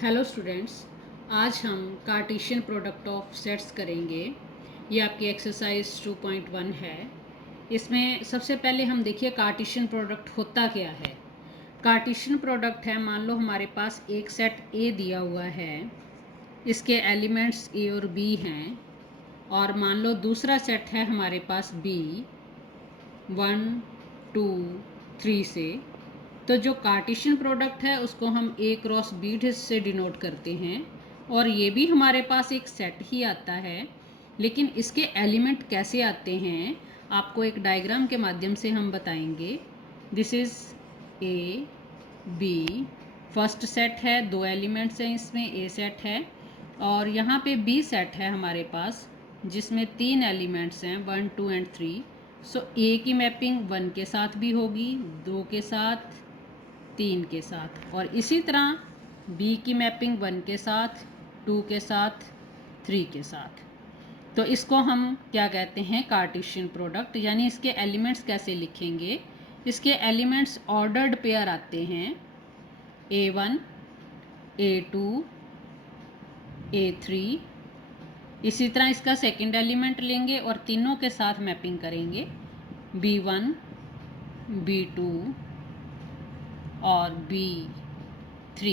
Hello students, आज हम Cartesian product of sets करेंगे। ये आपकी एक्सरसाइज 2.1 है। इसमें सबसे पहले हम देखिए कार्टेशियन प्रोडक्ट होता क्या है। कार्टेशियन प्रोडक्ट है, मान लो हमारे पास एक सेट ए दिया हुआ है, इसके एलिमेंट्स ए और बी हैं, और मान लो दूसरा सेट है हमारे पास बी 1, 2, 3 से। तो जो कार्टेशियन प्रोडक्ट है उसको हम ए क्रॉस बी से डिनोट करते हैं, और ये भी हमारे पास एक सेट ही आता है, लेकिन इसके एलिमेंट कैसे आते हैं आपको एक डायग्राम के माध्यम से हम बताएंगे। This is A B, first set है, दो एलिमेंट्स हैं इसमें, ए सेट है, और यहाँ पे बी सेट है हमारे पास जिसमें तीन एलिमेंट्स हैं 1, 2 एंड 3। सो ए की मैपिंग 1 के साथ भी होगी, 2 के साथ, 3 के साथ, और इसी तरह बी की मैपिंग 1 के साथ, 2 के साथ, 3 के साथ। तो इसको हम क्या कहते हैं, कार्टेशियन प्रोडक्ट। यानी इसके एलिमेंट्स कैसे लिखेंगे, इसके एलिमेंट्स ऑर्डर्ड पेयर आते हैं, A1, A2, A3। इसी तरह इसका सेकंड एलिमेंट लेंगे और तीनों के साथ मैपिंग करेंगे, B1, B2 और B3।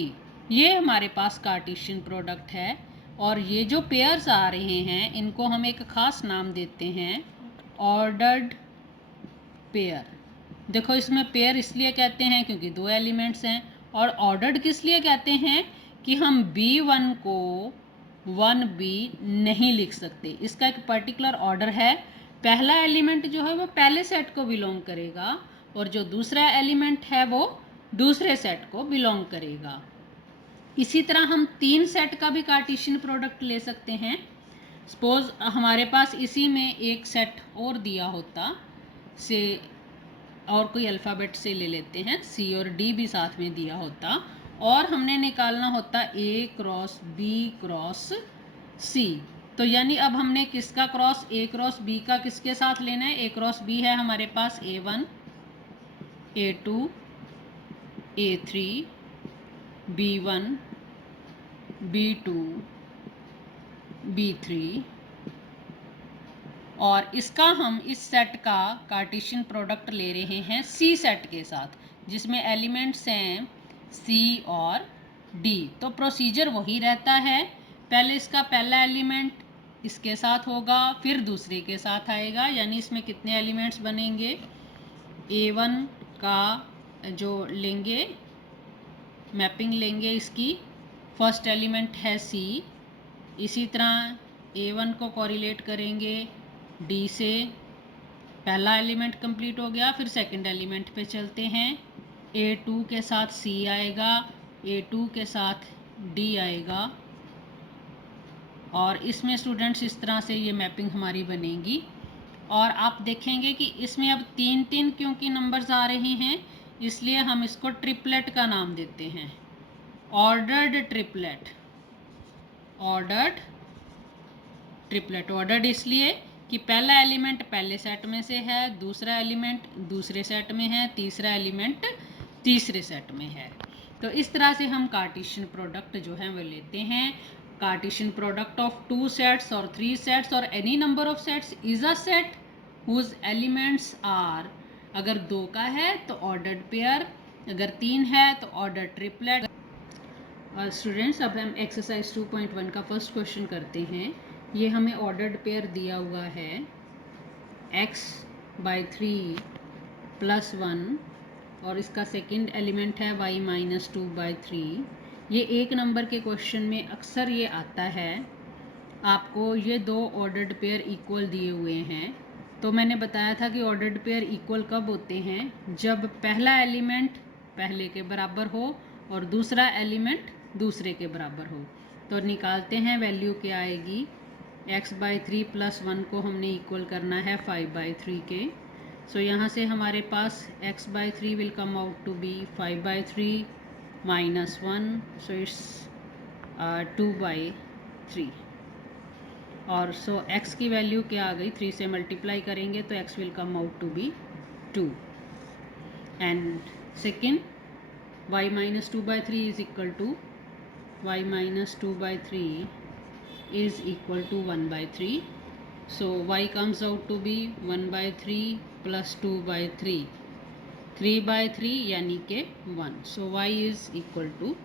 ये हमारे पास कार्टेशियन प्रोडक्ट है, और ये जो पेयर्स आ रहे हैं इनको हम एक ख़ास नाम देते हैं, ऑर्डर्ड पेयर। देखो इसमें पेयर इसलिए कहते हैं क्योंकि दो एलिमेंट्स हैं, और ऑर्डर्ड किस लिए कहते हैं कि हम B1 को 1B नहीं लिख सकते। इसका एक पर्टिकुलर ऑर्डर है। पहला एलिमेंट जो है वो पहले सेट को बिलोंग करेगा, और जो दूसरा एलिमेंट है वो दूसरे सेट को बिलोंग करेगा। इसी तरह हम तीन सेट का भी कार्टेशियन प्रोडक्ट ले सकते हैं। सपोज हमारे पास इसी में एक सेट और दिया होता, से और कोई अल्फ़ाबेट से ले लेते हैं, सी और डी भी साथ में दिया होता, और हमने निकालना होता ए क्रॉस बी क्रॉस सी। तो यानी अब हमने किसका क्रॉस, ए क्रॉस बी का किसके साथ लेना है। ए क्रॉस बी है हमारे पास A1, A2, A3, B1, B2, B3, और इसका हम इस सेट का कार्टेशियन प्रोडक्ट ले रहे हैं सी सेट के साथ, जिसमें एलिमेंट्स हैं सी और डी। तो प्रोसीजर वही रहता है, पहले इसका पहला एलिमेंट इसके साथ होगा, फिर दूसरे के साथ आएगा। यानी इसमें कितने एलिमेंट्स बनेंगे, A1 का जो लेंगे, मैपिंग लेंगे इसकी, फर्स्ट एलिमेंट है सी, इसी तरह A1 को कोरिलेट करेंगे डी से, पहला एलिमेंट कंप्लीट हो गया। फिर सेकंड एलिमेंट पे चलते हैं, A2 के साथ C आएगा, A2 के साथ D आएगा, और इसमें स्टूडेंट्स इस तरह से ये मैपिंग हमारी बनेगी। और आप देखेंगे कि इसमें अब तीन तीन क्योंकि नंबर्स आ रहे हैं, इसलिए हम इसको ट्रिपलेट का नाम देते हैं, ordered triplet. Ordered triplet, ordered इसलिए कि पहला एलिमेंट पहले सेट में से है, दूसरा एलिमेंट दूसरे सेट में है, तीसरा एलिमेंट तीसरे सेट में है। तो इस तरह से हम कार्टेशियन प्रोडक्ट जो है वो लेते हैं। Cartesian product of two sets और थ्री सेट्स और any number of sets is a set whose elements are, अगर दो का है तो ऑर्डर्ड पेयर, अगर तीन है तो ऑर्डर्ड ट्रिपलेट। स्टूडेंट्स अब हम एक्सरसाइज 2.1 का फर्स्ट क्वेश्चन करते हैं। ये हमें ऑर्डर्ड पेयर दिया हुआ है x/3 + 1, और इसका सेकंड एलिमेंट है y-2/3। ये एक नंबर के क्वेश्चन में अक्सर ये आता है। आपको ये दो ऑर्डर्ड पेयर इक्वल दिए हुए हैं, तो मैंने बताया था कि ऑर्डर्ड पेयर इक्वल कब होते हैं, जब पहला एलिमेंट पहले के बराबर हो और दूसरा एलिमेंट दूसरे के बराबर हो। तो निकालते हैं, वैल्यू क्या आएगी, x/3 + 1 को हमने इक्वल करना है 5/3 के। सो यहाँ से हमारे पास x/3 will come out to be 5/3 - 1, so it's 2/3। और सो x की वैल्यू क्या आ गई, 3 से मल्टीप्लाई करेंगे तो x will come out to be 2, and second y - 2/3 is equal to y minus 2/3 is equal to 1/3. So y comes out to be 1/3 plus 2/3, 3/3 यानी कि 1. So y is equal to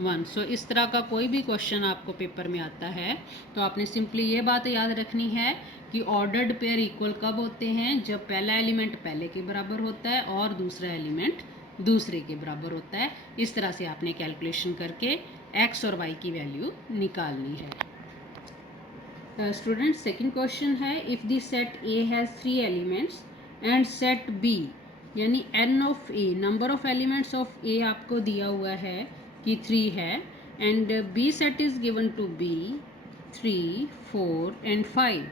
1. So इस तरह का कोई भी question आपको paper में आता है तो आपने सिंपली ये बात याद रखनी है कि ऑर्डर्ड पेयर इक्वल कब होते हैं, जब पहला एलिमेंट पहले के बराबर होता है और दूसरा एलिमेंट दूसरे के बराबर होता है. इस तरह से आपने कैलकुलेशन करके x और y की वैल्यू निकालनी है. स्टूडेंट सेकंड क्वेश्चन है, if the set A has 3 elements and set B यानी n of A, number of elements of A आपको दिया हुआ है कि 3 है and B set is given to B 3, 4 and 5.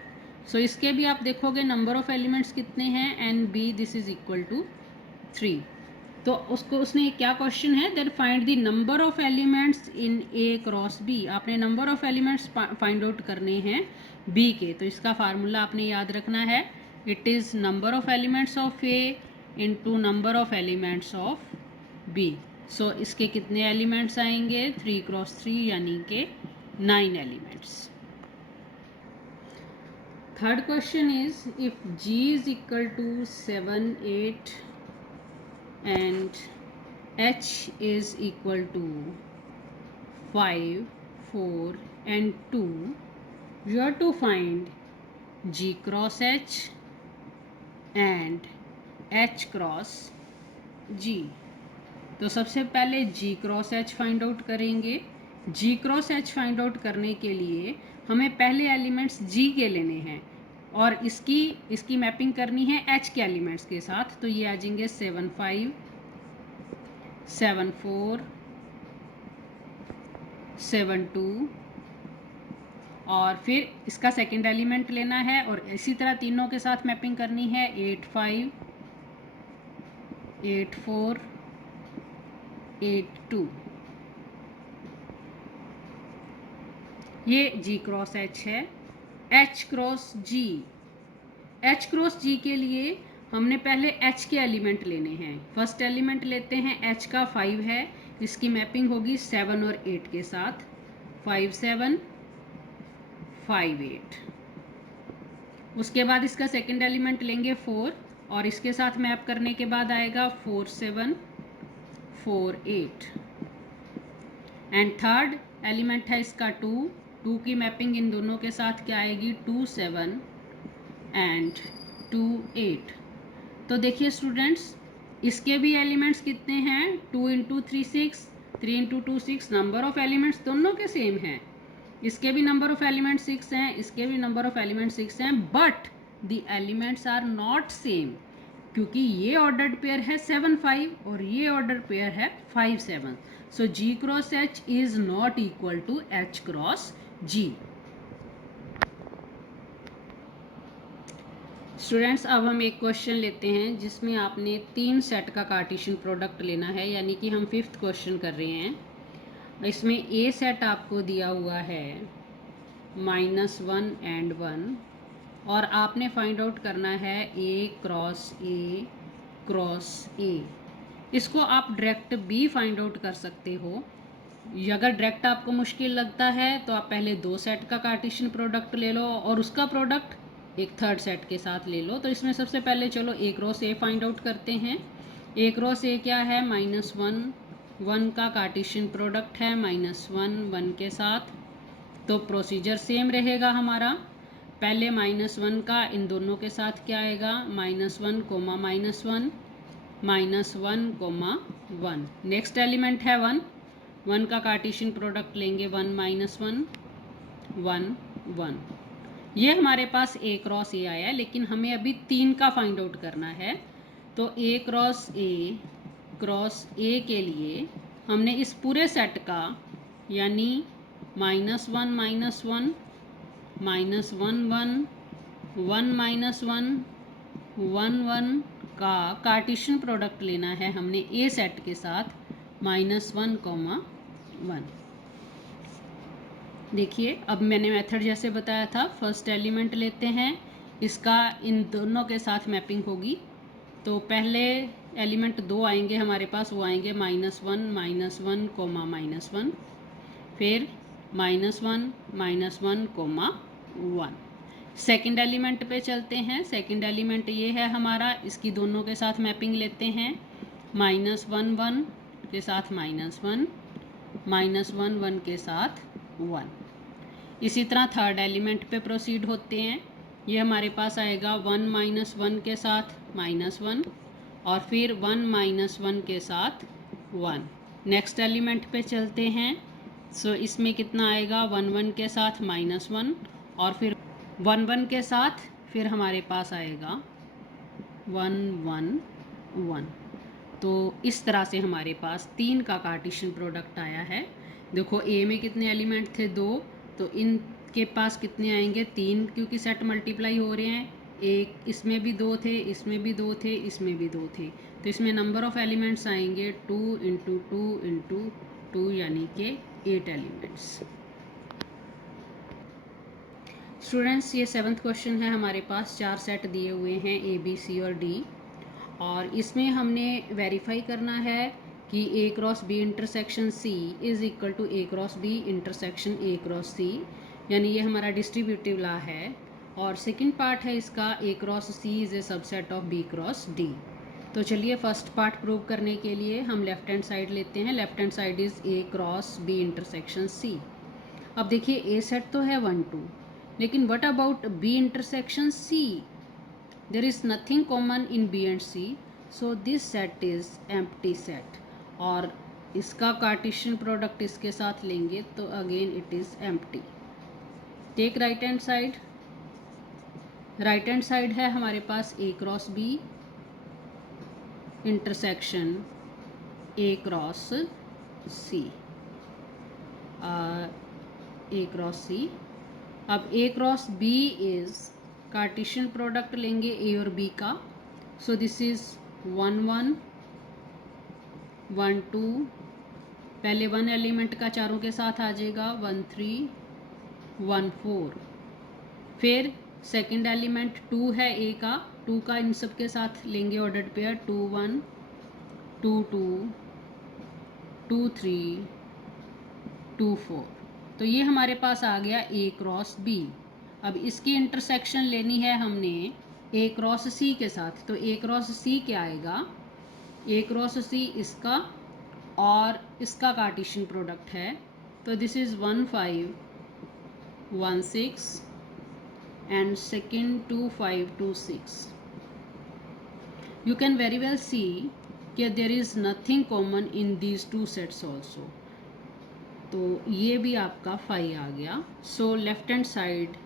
So इसके भी आप देखोगे नंबर ऑफ एलिमेंट्स कितने हैं and B this is equal to 3. तो उसने क्या क्वेश्चन है, that find the number of elements in A cross B. आपने number of elements find out करने हैं B के. तो इसका फार्मूला आपने याद रखना है, it is number of elements of A into number of elements of B. सो इसके कितने एलिमेंट्स आएंगे, 3 क्रॉस 3 यानी कि 9 elements. Third question is, if G is equal to 7, 8 and H is equal to 5, 4 and 2, you have to find G cross H and H cross G. तो सबसे पहले G cross H find out करेंगे. G cross H find out करने के लिए हमें पहले elements G के लेने हैं और इसकी मैपिंग करनी है H के एलिमेंट्स के साथ. तो ये आ जाएंगे 7, 5, 7, 4, 7, 2 और फिर इसका सेकंड एलिमेंट लेना है और इसी तरह तीनों के साथ मैपिंग करनी है 8, 5, 8, 4, 8, 2. ये G क्रॉस H है. H cross G, H cross G के लिए हमने पहले H के एलिमेंट लेने हैं. फर्स्ट एलिमेंट लेते हैं, H का 5 है, इसकी मैपिंग होगी 7 और 8 के साथ. 5, 7, 5, 8. उसके बाद इसका सेकंड एलिमेंट लेंगे 4 और इसके साथ मैप करने के बाद आएगा 4, 7, 4, 8. एंड थर्ड एलिमेंट है इसका 2 की मैपिंग इन दोनों के साथ क्या आएगी, 2, 7 एंड 2, 8. तो देखिए स्टूडेंट्स, इसके भी एलिमेंट्स कितने हैं, 2 into 3 6, 3 into 2 6. Number of elements दोनों के सेम हैं. इसके भी नंबर ऑफ एलिमेंट्स 6 हैं, इसके भी नंबर ऑफ एलिमेंट्स 6 हैं, but the elements are not same क्योंकि ये ऑर्डर्ड पेयर है 7, 5 और ये ऑर्डर्ड पेयर है 5, 7. So G cross H is not equal to H cross G. Students, अब हम एक क्वेश्चन लेते हैं जिसमें आपने 3 सेट का कार्टेशियन प्रोडक्ट लेना है, यानी कि हम 5th क्वेश्चन कर रहे हैं. इसमें A सेट आपको दिया हुआ है -1 एंड 1 और आपने फाइंड आउट करना है A क्रॉस A. इसको आप डायरेक्ट B फाइंड आउट कर सकते हो. अगर डायरेक्ट आपको मुश्किल लगता है तो आप पहले 2 सेट का कार्टेशियन प्रोडक्ट ले लो और उसका प्रोडक्ट एक थर्ड सेट के साथ ले लो. तो इसमें सबसे पहले चलो A cross A find out करते हैं. A क्रॉस A क्या है, -1, 1 का कार्टेशियन प्रोडक्ट है -1, 1 के साथ. तो प्रोसीजर सेम रहेगा हमारा. पहले -1 का इन दोनों के साथ क्या आएगा, -1, -1, -1, -1. नेक्स्ट एलिमेंट है 1, 1 का कार्टेशियन प्रोडक्ट लेंगे 1, -1, 1, 1. ये हमारे पास A क्रॉस A आया, लेकिन हमें अभी 3 का फाइंड आउट करना है. तो A क्रॉस A के लिए हमने इस पूरे सेट का यानी -1, -1, -1, -1, 1, 1, -1, 1, 1 का कार्टेशियन प्रोडक्ट लेना है हमने A सेट के साथ -1, 1. देखिए, अब मैंने मेथड जैसे बताया था, फर्स्ट एलिमेंट लेते हैं, इसका इन दोनों के साथ मैपिंग होगी. तो पहले एलिमेंट 2 आएंगे हमारे पास, वो आएंगे -1, -1, -1. फिर -1 कोमा 1। सेकेंड एलिमेंट पे चलते हैं। सेकेंड एलिमेंट ये है हमारा, इसकी दोनों के साथ मैपिंग लेते हैं। -1 1 के साथ -1, -1 1 के साथ 1। इसी तरह थर्ड एलिमेंट पे प्रोसीड होते हैं। ये हमारे पास आएगा 1 -1 के साथ -1 और फिर 1 -1 के साथ 1। नेक्स्ट एलिमेंट पे चलते हैं। सो इसमें कितना आएगा, 1 1 के साथ -1 और फिर 1 1 के साथ फिर हमारे पास आएगा 1 1 1। तो इस तरह से हमारे पास 3 का कार्टेशियन प्रोडक्ट आया है। देखो ए में कितने एलिमेंट थे, 2, तो इनके पास कितने आएंगे, 3, क्योंकि सेट मल्टीप्लाई हो रहे हैं। एक इसमें भी 2 थे, इसमें भी 2 थे, इसमें भी 2 थे, तो इसमें नंबर ऑफ़ एलिमेंट्स आएंगे 2 × 2 × 2 यानी कि 8 एलिमेंट्स। स्टूडेंट्स, ये 7th क्वेश्चन है हमारे पास। 4 सेट दिए हुए हैं ए बी सी और डी, और इसमें हमने वेरीफाई करना है कि A cross B intersection C is equal to A cross B intersection A cross C, यानी ये हमारा डिस्ट्रीब्यूटिव लॉ है। और सेकंड पार्ट है इसका, A cross C is a subset of B cross D. तो चलिए फर्स्ट पार्ट प्रूव करने के लिए हम लेफ्ट हैंड साइड लेते हैं। Left hand side is A cross B intersection C. अब देखिए ए सेट तो है 1 2, लेकिन what about B intersection C? There is nothing common in B and C, so this set is empty set। और इसका Cartesian product इसके साथ लेंगे तो again it is empty. Take right hand side. Right hand side है हमारे पास A cross B intersection A cross C, A cross C. अब A cross B is Cartesian product लेंगे ए और बी का। सो दिस इज़ 1 1 1 2, पहले 1 element का चारों के साथ आ जाएगा 1 3 1 4। फिर सेकंड एलिमेंट 2 है ए का, 2 का इन सब के साथ लेंगे ऑर्डर्ड पेयर 2 1 2 2 2 3 2 4। तो ये हमारे पास आ गया ए क्रॉस बी। अब इसकी इंटरसेक्शन लेनी है हमने ए क्रॉस सी के साथ, तो ए क्रॉस सी क्या आएगा, ए क्रॉस सी इसका और इसका कार्टेशियन प्रोडक्ट है। तो this is 1 5 1 6 and second 2 5 2 6। You can very well see कि there is nothing common in these 2 sets also. तो ये भी आपका 5 आ गया। So left hand side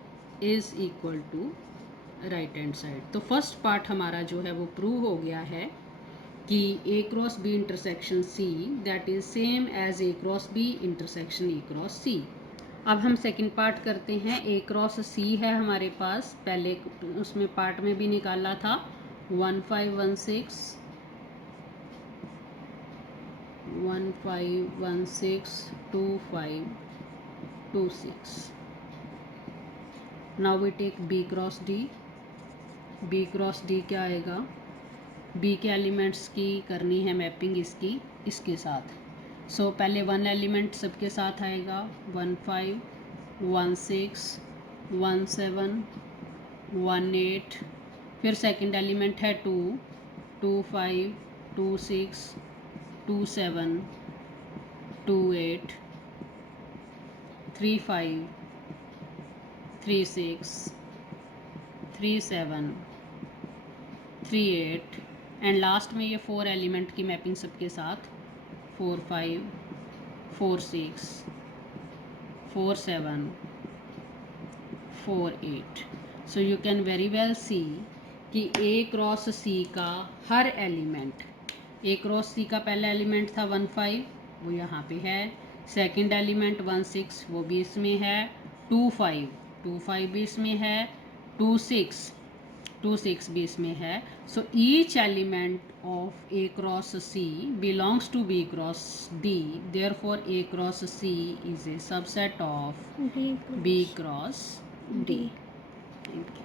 is equal to right hand side. तो फर्स्ट पार्ट हमारा जो है वो प्रूव हो गया है कि A cross B intersection C that is same as A cross B intersection A cross C. अब हम सेकंड पार्ट करते हैं। ए क्रॉस सी है हमारे पास, पहले उसमें पार्ट में भी निकाला था 1 5 1 6 1 5 1 6 2 5 2 6। Now we take B cross D. B cross D क्या आएगा, बी के एलिमेंट्स की करनी है मैपिंग इसके साथ। सो पहले 1 एलिमेंट सबके साथ आएगा 1 5 1 6 1 7 1 8। फिर सेकंड एलिमेंट है 2 2 5 2 6 2 7 2 8 3 5 3 6 3 7 3 8 एंड लास्ट में ये 4 एलिमेंट की मैपिंग सबके साथ 4 5 4 6 4 7 4 8। So you can very well see कि ए क्रॉस सी का हर एलिमेंट, ए क्रॉस सी का पहला एलिमेंट था 1 5, वो यहाँ पे है। सेकंड एलिमेंट 1 6 वो भी इसमें है। 2 5 भी इसमें है। 2 6 भी इसमें है। So each element of A cross C belongs to B cross D, therefore A cross C is a subset of B cross D. Thank you.